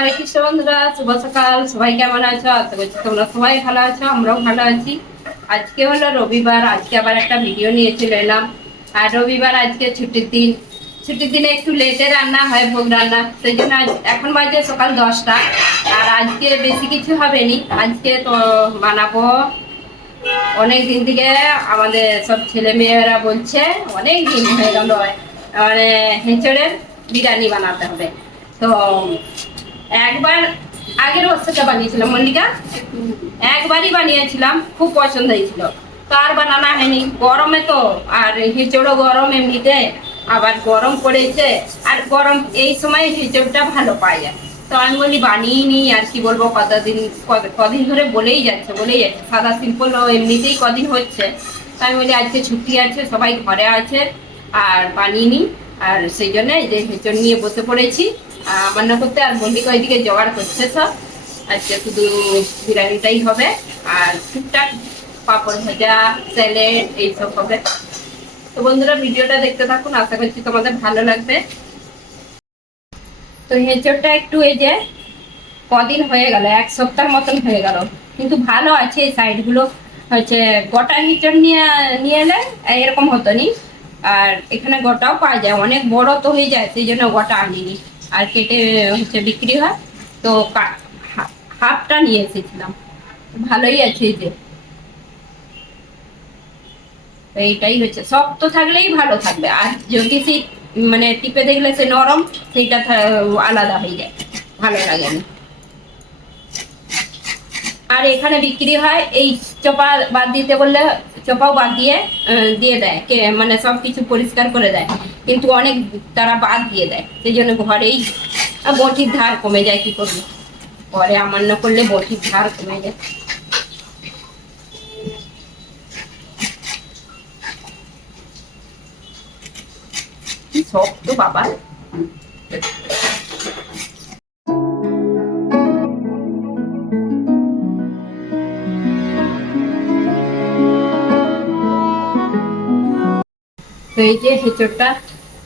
হরে কৃষ্ণ বন্ধুরা, শুভ সকাল। সবাই কেমন আছো? আশা করছি তোমরা সবাই ভালো আছো, আমরাও ভালো আছি। আজকে হলো রবিবার, আজকে আবার একটা ভিডিও নিয়ে চলে এলাম। আর রবিবার আজকে ছুটির দিন। ছুটির দিনে একটু লেটে রান্না হয়, ভোগ রান্না। সেই জন্য এখন বাজে সকাল দশটা। আর আজকে বেশি কিছু হবে নি আজকে তো বানাবো অনেক দিন থেকে আমাদের সব ছেলে মেয়েরা বলছে, অনেক দিন হয়ে গেল। মানে হেঁচড়ের বিরিয়ানি বানাতে হবে। তো একবার আগের বছরটা বানিয়েছিলাম, মল্লিকা। একবারই বানিয়েছিলাম, খুব পছন্দ হয়েছিল। তার বানানো হয়নি, গরমে তো, আর হেঁচড়ও গরম এমনিতে, আবার গরম পড়েছে, আর গরম, এই সময় হেঁচড়টা ভালো পাওয়া যায়। তো আমি বলি, বানিয়ে নিই, আর কি বলব, কতদিন কদ- কদিন ধরে বলেই যাচ্ছে বলেই যাচ্ছে, সাদা সিম্পল এমনিতেই কদিন হচ্ছে। তো আমি বলি, আজকে ছুটি আছে, সবাই ঘরে আছে, আর বানিয়ে নিই, আর সেই জন্য যে হেঁচড় নিয়ে বসে পড়েছি। রান্না করতে আর মল্লিকা ওইদিকে জোগাড় করছে সব। আজকে শুধু বিরিয়ানিটাই হবে, আর টুকটাক পাঁপড় ভাজা, স্যালেড, এইসব হবে। তো বন্ধুরা, ভিডিওটা দেখতে থাকুন, আশা করছি তোমাদের ভালো লাগবে। তো হেঁচড়টা একটু এই যে কদিন হয়ে গেল, এক সপ্তাহ মতন হয়ে গেল। কিন্তু ভালো আছে এই সাইডগুলো হচ্ছে গোটা হিঁচড় নিয়ে নিয়ে এলে এরকম হতো নি। আর এখানে গোটাও পাওয়া যায়, অনেক বড় তো হয়ে যায়, সেই জন্য গোটা আনিনি। আর কেটে হচ্ছে বিক্রি হয়। তো হাফটা নিয়ে এসেছিলাম। ভালোই আছে যে। এইটাই হচ্ছে। শক্ত থাকলেই ভালো থাকবে। আর যদি সেই মানে টিপে দেখলে সে নরম, সেইটা আলাদা হয়ে যায়। ভালো লাগে না। আর এখানে বিক্রি হয়, এই চোপা বাদ দিতে বললে চোপাও বাদ দিয়ে আহ, দিয়ে দেয় কে মানে সব কিছু পরিষ্কার করে দেয়। কিন্তু অনেক তারা বাদ দিয়ে দেয় সেই জন্য ঘরেই আহ, বটির ধার কমে যায় কি করব? ঘরে আমান্য করলে বটির ধার কমে যায়। কি শক্ত বাবা। তো এই যে হেঁচড়টা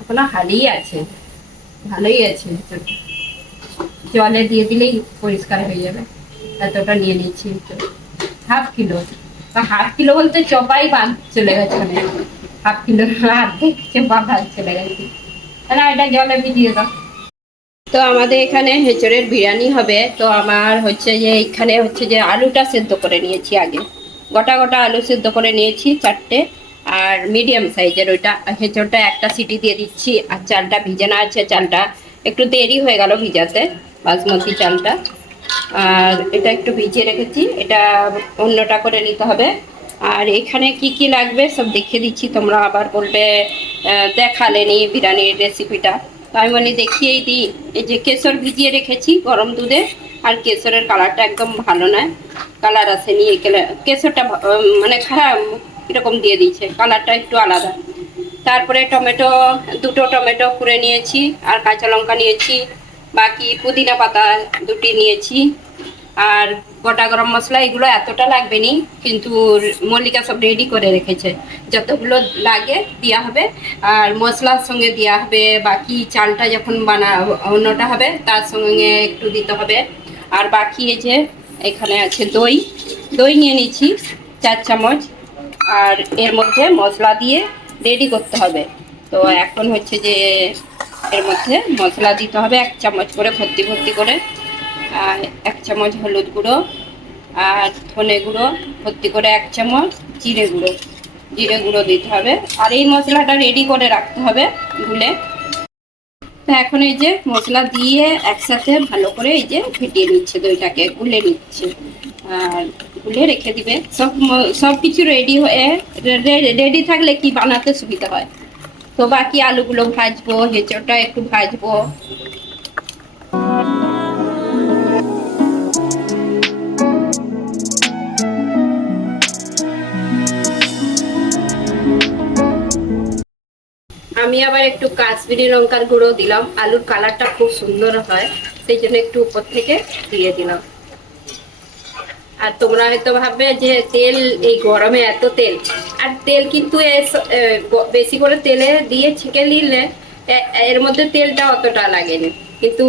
এখনও হালেই আছে, ভালোই আছে হেঁচড়টা। জলে দিয়ে দিলেই পরিষ্কার হয়ে যাবে। এতটা নিয়ে নিচ্ছি হাফ কিলো। হাফ কিলো বলতে চপাই বাদ চলে গেছে মানে। হাফ কিলো অর্ধেক চপা চলে গেছে। না এটা জলে ভিজিয়ে দাও। তো আমাদের এখানে হেঁচড়ের বিরিয়ানি হবে। তো আমার হচ্ছে যে এখানে হচ্ছে যে আলুটা সেদ্ধ করে নিয়েছি আগে। গোটা গোটা আলু সেদ্ধ করে নিয়েছি চারটে। আর মিডিয়াম সাইজের ওইটা। হেঁচড়টা একটা সিটি দিয়ে দিচ্ছি। আর চালটা ভিজানো আছে চালটা একটু দেরি হয়ে গেল ভিজাতে বাসমতি চালটা। আর এটা একটু ভিজিয়ে রেখেছি এটা অন্যটা করে নিতে হবে। আর এখানে কি কি লাগবে সব দেখিয়ে দিচ্ছি তোমরা আবার বলবে আহ, দেখালেনি বিরিয়ানির রেসিপিটা তো আমি মানে দেখিয়েই দিই। এই যে কেশর ভিজিয়ে রেখেছি গরম দুধে আর কেশরের কালারটা একদম ভালো নয়। কালার আসেনি কেশরটা মানে খারাপ এরকম দিয়ে দিয়েছে, কালারটা একটু আলাদা। তারপরে টমেটো, দুটো টমেটো কুড়ে নিয়েছি, আর কাঁচা লঙ্কা নিয়েছি, বাকি পুদিনা পাতা দুটি নিয়েছি। আর গোটা গরম মশলা, এগুলো এতটা লাগবে নি, কিন্তু মল্লিকা সব রেডি করে রেখেছে। যতগুলো লাগে দেওয়া হবে, আর মশলার সঙ্গে দেওয়া হবে, বাকি চালটা যখন বানা, অন্যটা হবে, তার সঙ্গে একটু দিতে হবে। আর বাকি এই যে, এখানে আছে দই। দই নিয়ে নিচ্ছি চার চামচ। আর এর মধ্যে মশলা দিয়ে রেডি করতে হবে। তো এখন হচ্ছে যে এর মধ্যে মশলা দিতে হবে এক চামচ করে ভর্তি ভর্তি করে। আর এক চামচ হলুদ গুঁড়ো আর ধনে গুঁড়ো ভর্তি করে এক চামচ জিরে গুঁড়ো। জিরে গুঁড়ো দিতে হবে। আর এই মশলাটা রেডি করে রাখতে হবে গুলে তো এখন এই যে মশলা দিয়ে একসাথে ভালো করে এই যে ফেটিয়ে নিচ্ছে দইটাকে, গুলে নিচ্ছে। আর গুলে রেখে দিবে। সব সব কিছু রেডি হয়ে রেডি থাকলে কি বানাতে সুবিধা হয়? তো বাকি আলুগুলো ভাজবো, হেঁচোটা একটু ভাজবো। আমি আবার একটু কাশ্মীরি লঙ্কার গুঁড়ো দিলাম। আলুর কালারটা খুব সুন্দর হয়, সেই জন্য একটু উপর থেকে দিয়ে দিলাম। আর তোমরা হয়তো ভাববে যে তেল, এই গরমে এত তেল। আর তেল কিন্তু বেশি করে তেলে দিয়ে ছেঁকে নিলে এর মধ্যে তেলটা অতটা লাগেনি। কিন্তু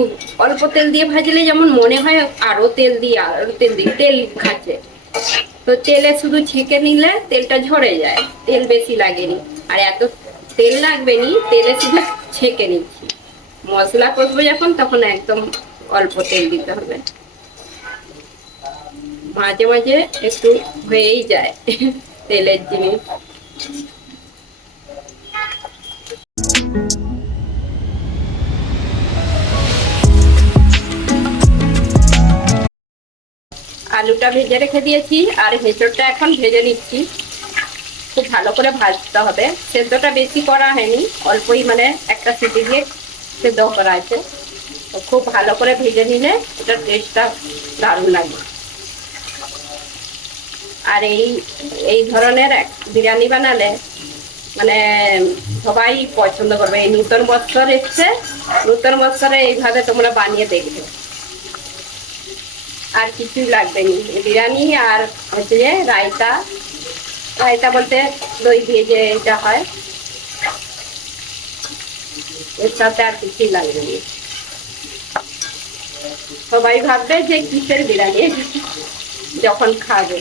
অল্প তেল দিয়ে ভাজলে যেমন মনে হয় আরও তেল দিয়ে, আরও তেল দিয়ে, তেল খাচ্ছে। তো তেলে শুধু ছেঁকে নিলে তেলটা ঝরে যায়, তেল বেশি লাগেনি। আর এত তেল লাগবে নি তেলে শুধু ছেঁকে নিচ্ছি। মশলা করব যখন, তখন একদম অল্প তেল দিতে হবে। মাঝে মাঝে একটু হয়েই যায় তেলের জিনিস। আলুটা ভেজে রেখে দিয়েছি, আর হেঁচড়টা এখন ভেজে নিচ্ছি। খুব ভালো করে ভাজতে হবে। সেদ্ধটা বেশি করা হয়নি অল্পই মানে একটা সিটি দিয়ে সেদ্ধ করা আছে। খুব ভালো করে ভেজে নিলে ওটার টেস্টটা দারুণ লাগে। আর এই এই ধরনের বিরিয়ানি বানালে মানে সবাই পছন্দ করবে। এই নূতন বছর এসছে, নূতন বছরে এইভাবে তোমরা বানিয়ে দেখবে। আর কিছুই লাগবে নি। বিরিয়ানি আর হচ্ছে যে রায়তা। রায়তা বলতে দই দিয়ে যে এটা হয়, এর সাথে আর কিছুই লাগবে নি। সবাই ভাববে যে কিসের বিরিয়ানি, যখন খাবে।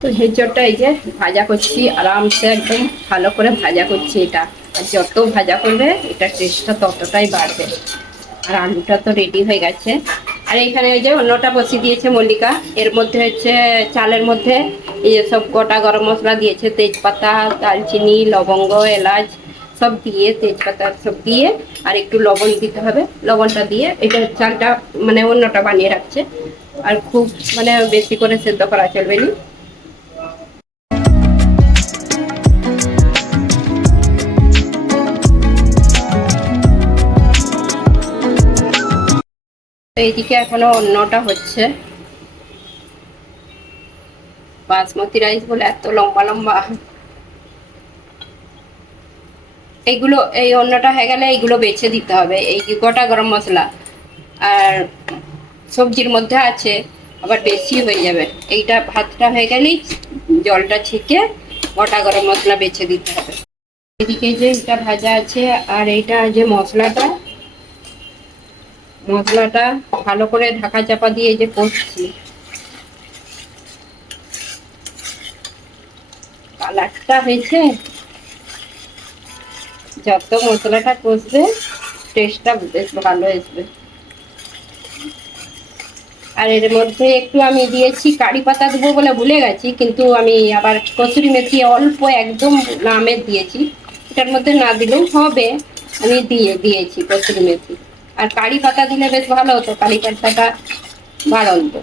তো হেঁচড়টা এই যে ভাজা করছি, আরামসে একদম ভালো করে ভাজা করছি এটা। আর যত ভাজা করবে, এটা টেস্টটা ততটাই বাড়বে। আর আলুটা তো রেডি হয়ে গেছে। আর এখানে ওই যে অন্যটা বসিয়ে দিয়েছে মল্লিকা। এর মধ্যে হচ্ছে চালের মধ্যে এই যে সব গোটা গরম মশলা দিয়েছে, তেজপাতা দালচিনি লবঙ্গ, এলাচ, সব দিয়ে, তেজপাতা সব দিয়ে, আর একটু লবণ দিতে হবে। লবণটা দিয়ে এটা চালটা মানে অন্যটা বানিয়ে রাখছে। আর খুব মানে বেশি করে সেদ্ধ করা চলবে না। এইদিকে এখনও অন্যটা হচ্ছে। বাসমতি রাইস বলে এত লম্বা লম্বা। এইগুলো, এই অন্যটা হয়ে গেলে এইগুলো বেছে দিতে হবে। এই গোটা গরম মশলা। আর সবজির মধ্যে আছে, আবার বেশি হয়ে যাবে। এইটা ভাতটা হয়ে গেলেই জলটা ছেঁকে গোটা গরম মশলা বেছে দিতে হবে। এদিকে যে এটা ভাজা আছে আর এইটা যে মশলাটা মশলাটা ভালো করে ঢাকা চাপা দিয়ে যে কষছি। কালারটা হয়েছে। যত মশলাটা কষবে টেস্টটা বেশ ভালো আসবে। আর এর মধ্যে একটু আমি দিয়েছি কারি পাতা দেবো বলে ভুলে গেছি, কিন্তু আমি আবার কসুরি মেথি অল্প একদম নামের দিয়েছি। এটার মধ্যে না দিলেও হবে, আমি দিয়ে, দিয়েছি কসুরি মেথি। আর কারি পাতা দিলে বেশ ভালো হতো, কারি পাতাটা বাড়ন্ত।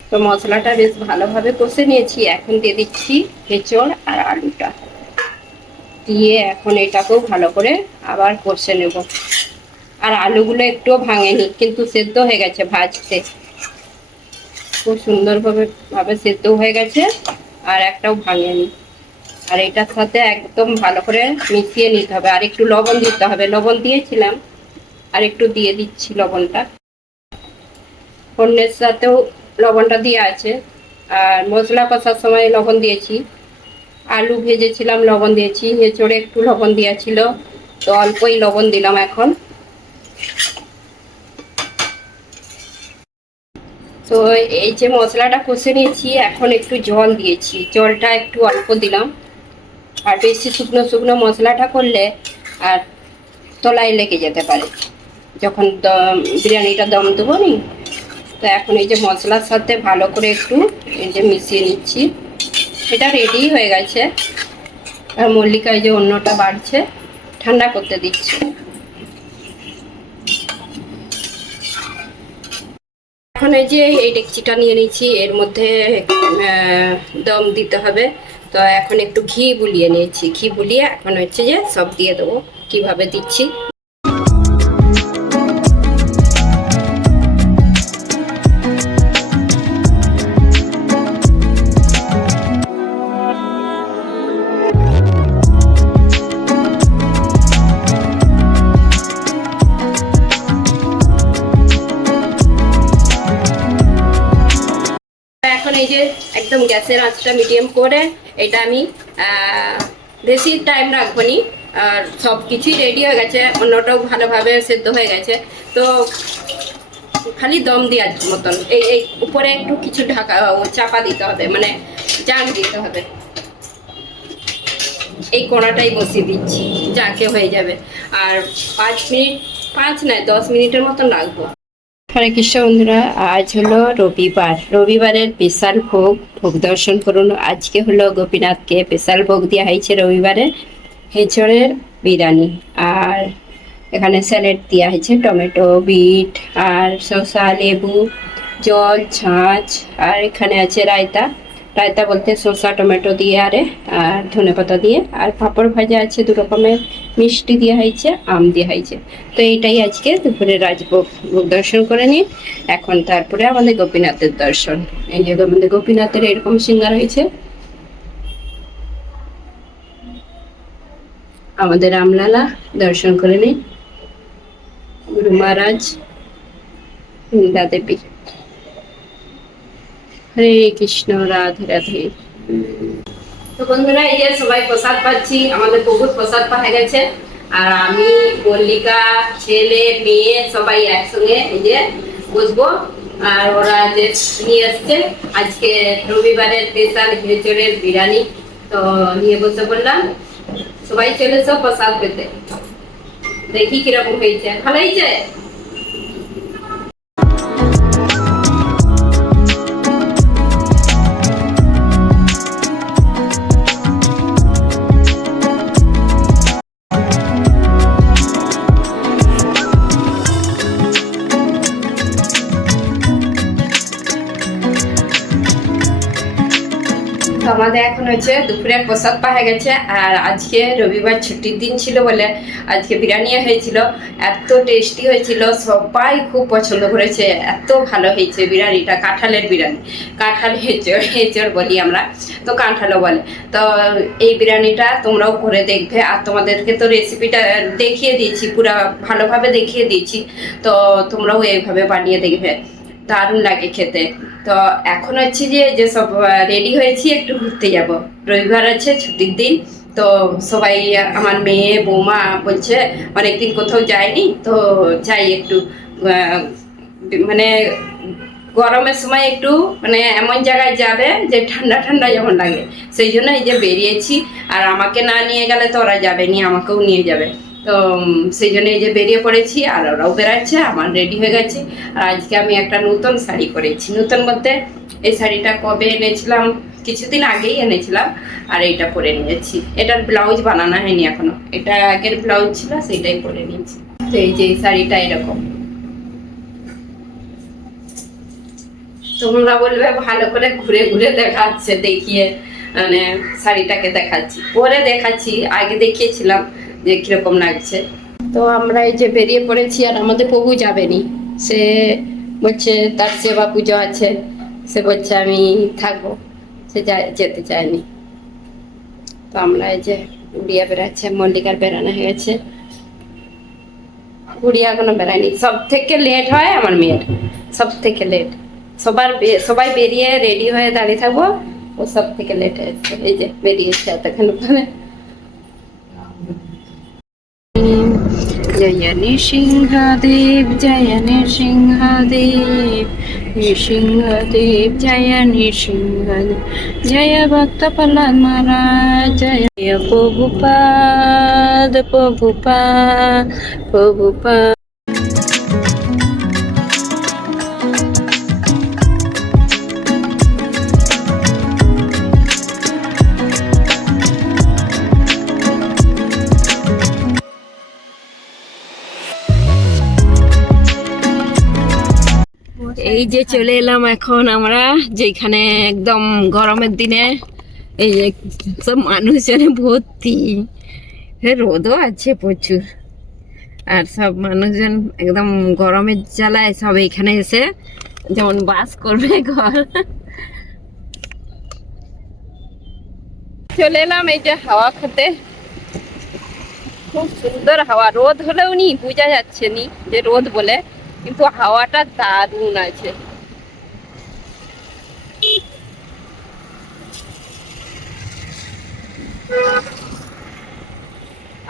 তো মশলাটা বেশ ভালোভাবে কষে নিয়েছি, এখন দিয়ে দিচ্ছি হেঁচড় আর আলুটা। দিয়ে এখন এটাকেও ভালো করে আবার কষে নেব। আর আলুগুলো একটুও ভাঙেনি, কিন্তু সেদ্ধ হয়ে গেছে ভাজতে। খুব সুন্দরভাবে, ভাবে সেদ্ধ হয়ে গেছে, আর একটাও ভাঙেনি। আর এটার সাথে একদম ভালো করে মিশিয়ে নিতে হবে। আর একটু লবণ দিতে হবে। লবণ দিয়েছিলাম, আর একটু দিয়ে দিচ্ছি লবণটা। অন্যের সাথেও লবণটা দিয়ে আছে। আর মশলা কষার সময় লবণ দিয়েছি। আলু ভেজেছিলাম, লবণ দিয়েছি। হেঁচড়ে একটু লবণ দিয়েছিল তো অল্পই লবণ দিলাম এখন। তো এই যে মশলাটা কষে নিয়েছি, এখন একটু জল দিয়েছি। জলটা একটু অল্প দিলাম। আর বেশি শুকনো শুকনো মশলাটা করলে আর তলায় লেগে যেতে পারে। যখন বিরিয়ানিটা দম দেবো নি তো এখন এই যে মশলার সাথে ভালো করে একটু এই যে মিশিয়ে নিচ্ছি। এটা রেডি হয়ে গেছে। আর মল্লিকা এই যে অন্যটা বাড়ছে, ঠান্ডা করতে দিচ্ছি। এখন এই যে এই ডেকচিটা নিয়ে নিয়েছি, এর মধ্যে দম দিতে হবে। তো এখন একটু ঘি বুলিয়ে নিয়েছি। ঘি বুলিয়ে এখন হচ্ছে যে সব দিয়ে দেবো। কীভাবে দিচ্ছি? গ্যাসের আঁচটা মিডিয়াম করে এটা আমি বেশি টাইম রাখব নি আর সব কিছুই রেডি হয়ে গেছে, অন্যটাও ভালোভাবে সেদ্ধ হয়ে গেছে। তো খালি দম দেওয়ার মতন, এই এই উপরে একটু কিছু ঢাকা চাপা দিতে হবে মানে জাগ দিতে হবে। এই কোণাটাই বসিয়ে দিচ্ছি যাকে হয়ে যাবে। আর পাঁচ মিনিট, পাঁচ নয়, দশ মিনিটের মতন রাখব। হরে কৃষ্ণ বন্ধুরা আজ হলো রবিবার। রবিবারের স্পেশাল ভোগ ভোগ দর্শন করুন। আজকে হলো গোপীনাথকে স্পেশাল ভোগ দেওয়া হয়েছে রবিবারে হেঁচড়ের বিরিয়ানি। আর এখানে স্যালাড দেওয়া হয়েছে টমেটো, বিট, আর শসা, লেবু, জল, ছাঁচ, আর এখানে আছে রায়তা। রায়তা বলতে শসা, টমেটো দিয়ে আরে, আর ধনেপাতা দিয়ে। আর পাঁপড় ভাজা আছে দু রকমের মিষ্টি দেওয়া হয়েছে, আম দেওয়া হয়েছে। তো এইটাই আজকে দুপুরে রাজভোগ দর্শন করে নিই। এখন তারপরে আমাদের গোপীনাথের দর্শন। এই যে আমাদের গোপীনাথের এরকম সিঙ্গার হয়েছে। আমাদের রামলালা, দর্শন করে নিই। গুরু মহারাজ দেবী। হরে কৃষ্ণ, রাধে রাধে। তো বন্ধুরা, এই যে সবাই প্রসাদ পাচ্ছি, আমাদের বহুত প্রসাদ পাওয়া গেছে। আর আমি, মল্লিকা, ছেলে, মেয়ে, সবাই একসঙ্গে এই যে বসবো। আর ওরা যে নিয়ে আসছে আজকে রবিবারের স্পেশাল হেঁচড়ের বিরিয়ানি, তো নিয়ে বসে বললাম সবাই চলে এসো প্রসাদ পেতে। দেখি কীরকম হয়েছে। ভালো হয়েছে? তো আমাদের এখন হচ্ছে দুপুরের প্রসাদ পাওয়া গেছে, আর আজকে রবিবার ছুটির দিন ছিল বলে আজকে বিরিয়ানি হয়েছিল। এত টেস্টি হয়েছিল, সবাই খুব পছন্দ করেছে, এত ভালো হয়েছে বিরিয়ানিটা, কাঁঠালের বিরিয়ানি। কাঁঠাল হেঁচড় হেঁচড় বলি আমরা, তো কাঁঠালও বলে। তো এই বিরিয়ানিটা তোমরাও করে দেখবে, আর তোমাদেরকে তো রেসিপিটা দেখিয়ে দিয়েছি, পুরো ভালোভাবে দেখিয়ে দিয়েছি, তো তোমরাও এইভাবে বানিয়ে দেখবে। দারুণ লাগে খেতে। তো এখন হচ্ছে যে যে সব রেডি হয়েছি, একটু ঘুরতে যাব। রবিবার আছে ছুটির দিন, তো সবাই, আমার মেয়ে, বৌমা বলছে, অনেকদিন কোথাও যায়নি, তো যাই একটু মানে গরমের সময় একটু মানে এমন জায়গায় যাবে যে ঠান্ডা ঠান্ডা যেমন লাগে। সেই জন্য এই যে বেরিয়েছি, আর আমাকে না নিয়ে গেলে তো ওরা যাবে নি আমাকেও নিয়ে যাবে। তো সেই জন্য এই যে বেরিয়ে পড়েছি আর ওরাও বেরাচ্ছে আমার রেডি হয়ে গেছে। আর আজকে আমি একটা নতুন শাড়ি করেছি। নতুন বলতে এই শাড়িটা কবে এনেছিলাম, কিছুদিন আগেই এনেছিলাম, আর এইটা পরে নিয়েছি। এটার ব্লাউজ বানানো হয়নি এখনও। এটা আগের ব্লাউজ ছিল সেটাই পরে নিয়েছি। তো এই যে এই শাড়িটা এরকম। তোমরা বলবে, ভালো করে ঘুরে ঘুরে দেখাচ্ছে, দেখিয়ে মানে শাড়িটাকে দেখাচ্ছি। পরে দেখাচ্ছি, আগে দেখিয়েছিলাম। যে কীরকম লাগছে। তো আমরা এই যে বেরিয়ে পড়েছি আর আমাদের প্রভু যাবেনি। সে বলছে, তার সেবা পুজো আছে। সে বলছে, আমি থাকব। সে যেতে চায়নি। তো আমরা এই যে উড়িয়া বেড়াচ্ছে, মল্লিকার বেড়ানো হয়ে গেছে। গুড়িয়া এখনও বেড়ায়নি। সব থেকে লেট হয় আমার মেয়ের। সব থেকে লেট সবার সবাই বেরিয়ে রেডি হয়ে দাঁড়িয়ে থাকব। ও সব থেকে লেট হয়েছে এই যে বেরিয়েছে এতক্ষণ পরে জয় নৃসিংহদেব জয় নৃসিংহদেব নৃসিংহদেব জয় নৃসিংহদেব জয় ভক্ত প্রহ্লাদ মহারাজ জয় প্রভুপাদ প্রভুপাদ প্রভুপাদ এই যে চলে এলাম এখন আমরা, যেখানে একদম গরমের দিনে এই যে সব মানুষজনে ভর্তি। রোদও আছে প্রচুর। আর সব মানুষজন একদম গরমের জ্বালায় সব এখানে এসে যেমন বাস করবে ঘর। চলে এলাম এই যে হাওয়া খেতে। খুব সুন্দর হাওয়া। রোদ হলেও নি, বোঝা যাচ্ছে নি যে রোদ বলে। কিন্তু হাওয়াটা দারুণ আছে।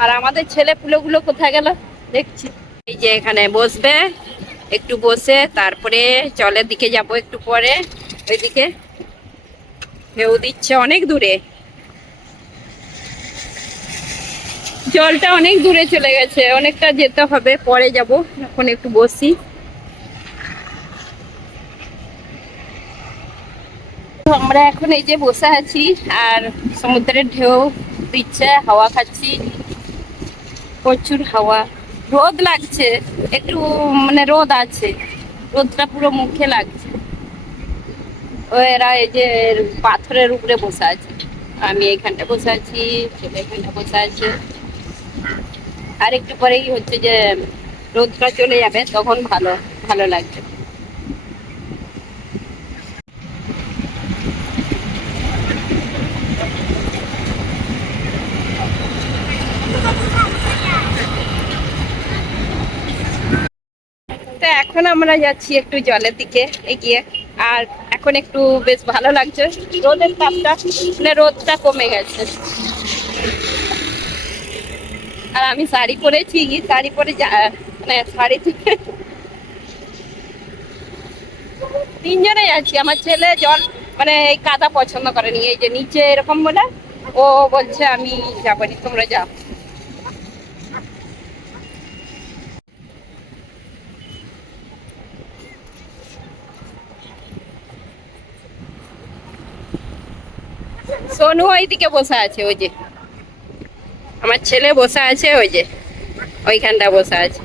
আর আমাদের ছেলে পুলোগুলো কোথায় গেল? দেখছি। এই যে এখানে বসবে, একটু বসে, তারপরে জলের দিকে যাব একটু পরে। ওইদিকে ঢেউ দিচ্ছে অনেক দূরে। জলটা অনেক দূরে চলে গেছে, অনেকটা যেতে হবে, পরে যাব, এখন একটু বসি। আমরা এখন এই যে বসে আছি, আর সমুদ্রের ঢেউ দিচ্ছে, হাওয়া খাচ্ছি, প্রচুর হাওয়া। রোদ লাগছে, একটু মানে রোদ আছে, রোদটা পুরো মুখে লাগছে। ও এরা এই যে পাথরের উপরে বসে আছে। আমি এইখানটা বসে আছি ছেলে এখানটা বসে আছে। আর একটু পরেই হচ্ছে যে রোদটা চলে যাবে, তখন ভালো ভালো লাগবে। এখন আমরা যাচ্ছি একটু জলের দিকে এগিয়ে, আর এখন একটু বেশ ভালো লাগছে। রোদের তাপটা মানে রোদটা কমে গেছে। আর আমি শাড়ি পরেছি শাড়ি পরে মানে শাড়ি তিনজনে যাচ্ছি আমার ছেলে জল মানে এই কাদা পছন্দ করেনি এই যে নিচে এরকম বলে, ও বলছে আমি যাবনি, তোমরা যাও। সোনু ওইদিকে বসে আছে, ওই যে। আমার ছেলে বসে আছে ওই যে ওইখানটা বসে আছে।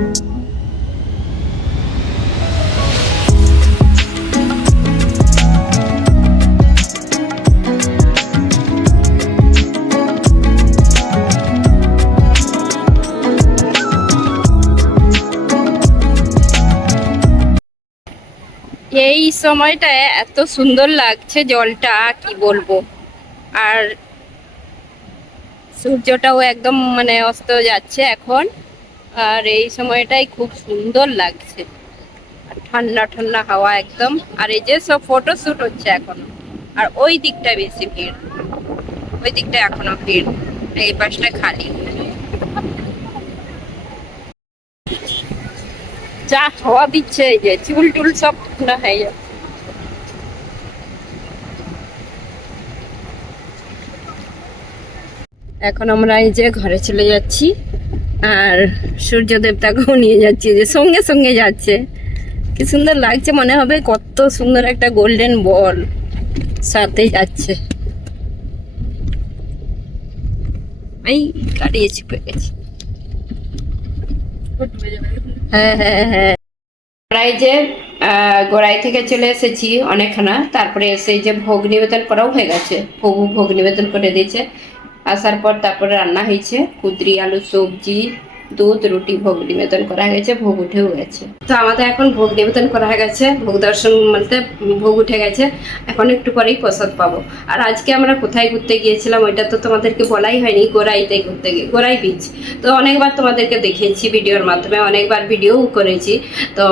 এই সময়টায় এত সুন্দর লাগছে জলটা, কি বলব? আর সূর্যটাও একদম মানে অস্ত যাচ্ছে এখন। আর এই সময়টাই খুব সুন্দর লাগছে। ঠান্ডা ঠান্ডা হাওয়া একদম। আর এই যে সব ফটো শুট হচ্ছে এখনও। আর ওই দিকটা বেশি ভিড়। ওই দিকটা এখনও ভিড়। এই পাশটা খালি। যা হাওয়া দিচ্ছে, এই যে চুল টুল সব ঠান্ডা হয়ে যাচ্ছে এখন আমরা এই যে ঘরে চলে যাচ্ছি। আর সূর্য দেবতাকেও নিয়ে যাচ্ছি, যে সঙ্গে সঙ্গে যাচ্ছে। কি সুন্দর লাগছে, মনে হবে কত সুন্দর একটা গোল্ডেন বল সাথে যাচ্ছে। এই গাড়ি চিপে গেছি। হ্যাঁ হ্যাঁ হ্যাঁ। যে গোড়াই থেকে চলে এসেছি অনেকখানা, তারপরে এসে যে ভোগ নিবেদন করাও হয়ে গেছে। ভোগ নিবেদন করে দিয়েছে। আসার পর তারপরে রান্না হয়েছে। কুদরি আলু সবজি দুধ, রুটি, ভোগ নিবেদন করা গেছে, ভোগ উঠেও গেছে। তো আমাদের এখন ভোগ নিবেদন করা হয়ে গেছে, ভোগ দর্শন বলতে ভোগ উঠে গেছে, এখন একটু পরেই প্রসাদ পাবো। আর আজকে আমরা কোথায় ঘুরতে গিয়েছিলাম ওইটা তো তোমাদেরকে বলাই হয়নি, গোড়াইতে ঘুরতে গিয়ে, গোড়াই বিচ তো অনেকবার তোমাদেরকে দেখিয়েছি ভিডিওর মাধ্যমে, অনেকবার ভিডিও করেছি। তো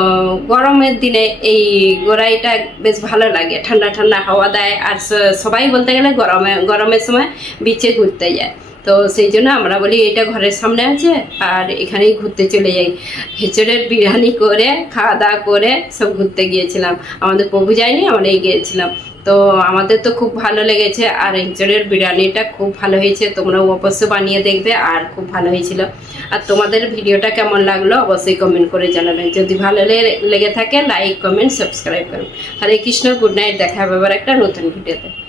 গরমের দিনে এই গোড়াইটা বেশ ভালো লাগে, ঠান্ডা ঠান্ডা হাওয়া দেয়। আর সবাই বলতে গেলে গরমে, গরমের সময় বিচে ঘুরতে যায়। তো সেই জন্য আমরা বলি, এটা ঘরের সামনে আছে, আর এখানেই ঘুরতে চলে যাই। হেঁচড়ের বিরিয়ানি করে, খাওয়া দাওয়া করে সব ঘুরতে গিয়েছিলাম। আমাদের প্রভু যায়নি আমরাই গিয়েছিলাম। তো আমাদের তো খুব ভালো লেগেছে, আর হেঁচড়ের বিরিয়ানিটা খুব ভালো হয়েছে। তোমরাও অবশ্যই বানিয়ে দেখবে, আর খুব ভালো হয়েছিল। আর তোমাদের ভিডিওটা কেমন লাগল অবশ্যই কমেন্ট করে জানাবেন যদি ভালো লেগে থাকে লাইক কমেন্ট সাবস্ক্রাইব করুন হরে কৃষ্ণ গুড নাইট দেখা হবে একটা নতুন ভিডিওতে